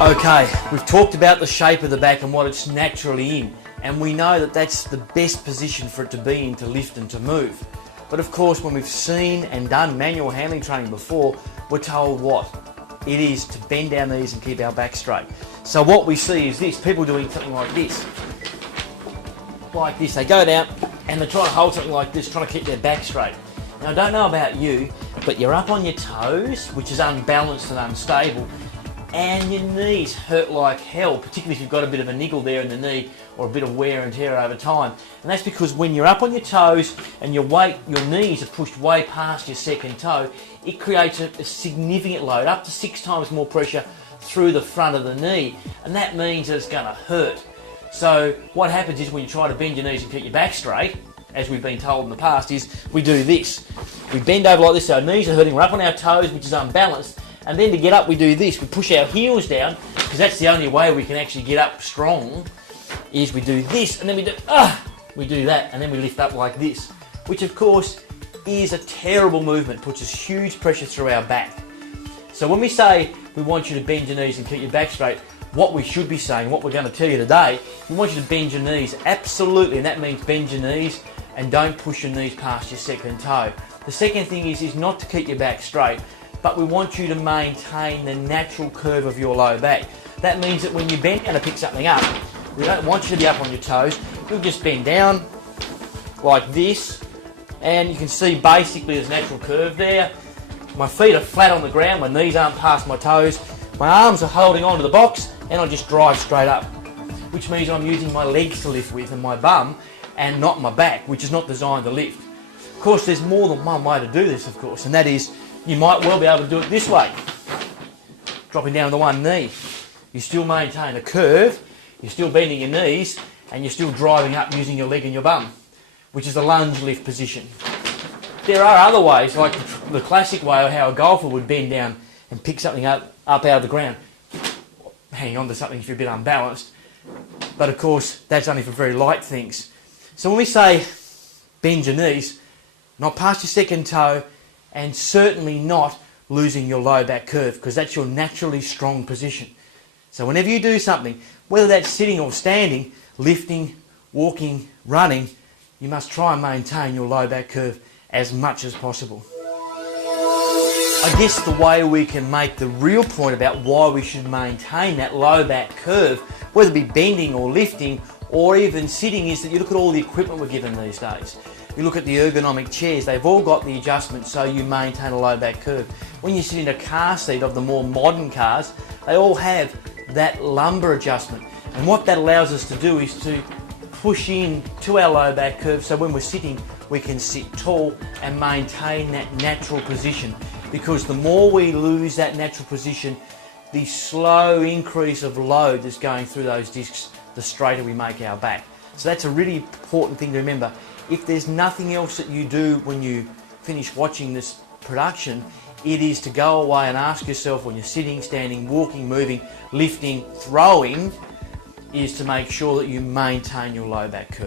Okay, we've talked about the shape of the back and what it's naturally in, and we know that that's the best position for it to be in to lift and to move. But of course, when we've seen and done manual handling training before, we're told what? It is to bend our knees and keep our back straight. So what we see is this, people doing something like this. Like this, they go down and they try to hold something like this, trying to keep their back straight. Now I don't know about you, but you're up on your toes, which is unbalanced and unstable, and your knees hurt like hell, particularly if you've got a bit of a niggle there in the knee or a bit of wear and tear over time. And that's because when you're up on your toes and your knees are pushed way past your second toe, it creates a significant load, up to 6 times more pressure through the front of the knee, and that means that it's going to hurt. So what happens is when you try to bend your knees and keep your back straight, as we've been told in the past, is we do this. We bend over like this, so our knees are hurting, we're up on our toes, which is unbalanced, and then to get up we do this. We push our heels down, because that's the only way we can actually get up strong, is we do this, and then we do that, and then we lift up like this, which of course is a terrible movement, puts us huge pressure through our back. So when we say we want you to bend your knees and keep your back straight, what we should be saying, what we're going to tell you today, we want you to bend your knees, absolutely, and that means bend your knees and don't push your knees past your second toe. The second thing is not to keep your back straight, but we want you to maintain the natural curve of your low back. That means that when you bend down to pick something up, we don't want you to be up on your toes, you'll just bend down like this, and you can see basically there's a natural curve there. My feet are flat on the ground, my knees aren't past my toes, my arms are holding onto the box, and I just drive straight up, which means I'm using my legs to lift with and my bum, and not my back, which is not designed to lift. Of course, there's more than one way to do this, of course, and that is you might well be able to do it this way, dropping down to one knee. You still maintain a curve, you're still bending your knees, and you're still driving up using your leg and your bum, which is the lunge lift position. There are other ways, like the classic way of how a golfer would bend down and pick something up out of the ground, hanging on to something if you're a bit unbalanced. But of course, that's only for very light things. So when we say bend your knees, not past your second toe, and certainly not losing your low back curve, because that's your naturally strong position. So whenever you do something, whether that's sitting or standing, lifting, walking, running, you must try and maintain your low back curve as much as possible. I guess the way we can make the real point about why we should maintain that low back curve, whether it be bending or lifting or even sitting, is that you look at all the equipment we're given these days. You look at the ergonomic chairs, they've all got the adjustments so you maintain a low back curve. When you sit in a car seat of the more modern cars, they all have that lumbar adjustment. And what that allows us to do is to push in to our low back curve, so when we're sitting, we can sit tall and maintain that natural position. Because the more we lose that natural position, the slow increase of load that's going through those discs, the straighter we make our back. So that's a really important thing to remember. If there's nothing else that you do when you finish watching this production, it is to go away and ask yourself when you're sitting, standing, walking, moving, lifting, throwing, is to make sure that you maintain your low back curve.